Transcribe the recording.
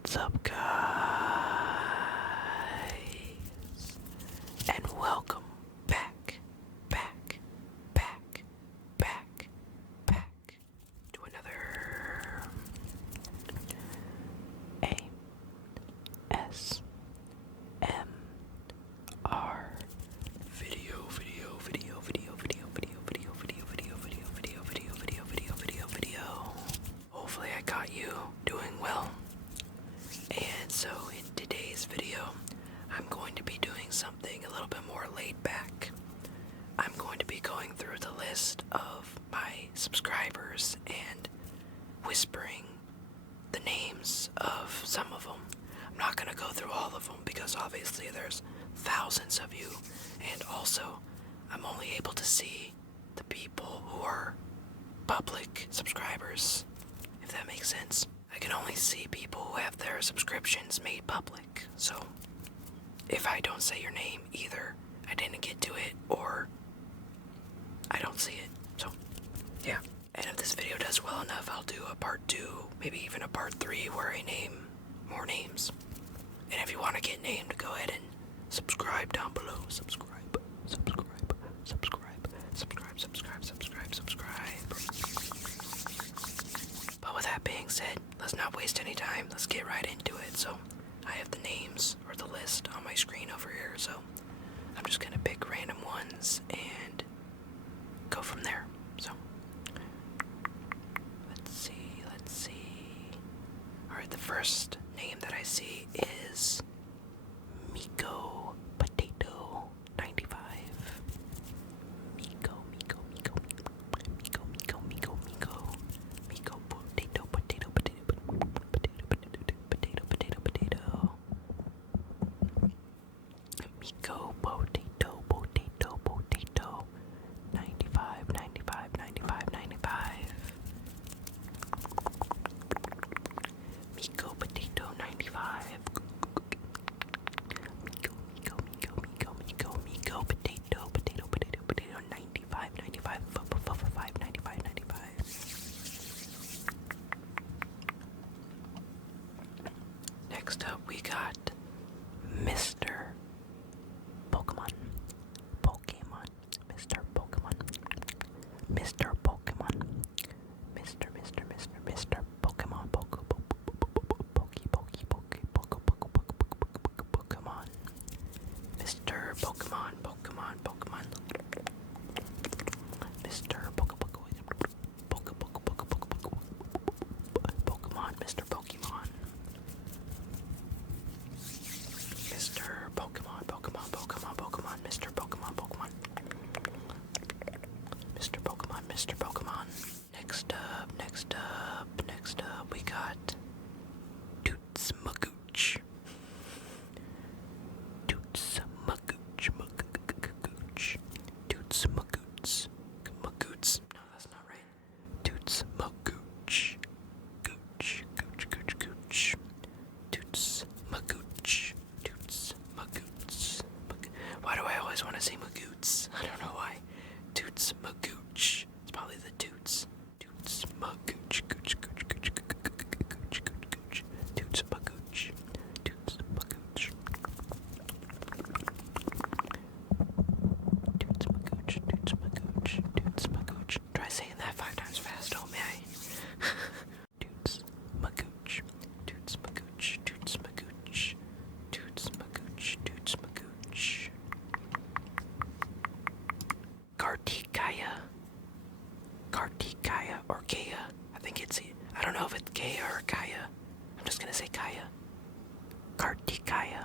What's up, guys? And welcome back to another ASMR video. Hopefully I got you doing well. And so in today's video, I'm going to be doing something a little bit more laid back. I'm going to be going through the list of my subscribers and whispering the names of some of them. I'm not going to go through all of them because obviously there's thousands of you, and also I'm only able to see the people who are public subscribers, if that makes sense. I can only see people who have their subscriptions made public, so if I don't say your name, either I didn't get to it or I don't see it. So yeah, and if this video does well enough, I'll do a part 2, maybe even a part 3 where I name more names. And if you want to get named, go ahead and subscribe down below. Subscribe. But with that being said, let's not waste any time. Let's get right into it. So I have the names or the list on my screen over here. So I'm just going to pick random ones and go from there. So let's see. Alright, the first name that I see is Miko Potato 95. Miko Potato. Miko Potato 95. Miko Potato 95. Miko Potato 95. Next up we got Mr. Pokemon. Mr. Pokemon. Mr. Pokemon. Mr. Pokemon. Pokemon. Mr. Pokemon. Mr. Pokemon. Mr. Pokemon. Mr. Pokemon. Mr. Pokemon. Next up, we got Toots Magooch. Toots Magooch. Magoots. No, that's not right. Toots Magooch. Gooch. Toots Magooch. Why do I always want to say Magoots? I don't know why. Toots Magooch. It's probably the Toots. Toots Magooch. Toots Magooch. Try saying that 5 times fast, oh may. Toots Magooch. Kartikaya or Kaya. I don't know if it's Kaya or Kaya. I'm just gonna say Kaya. Kartikaya.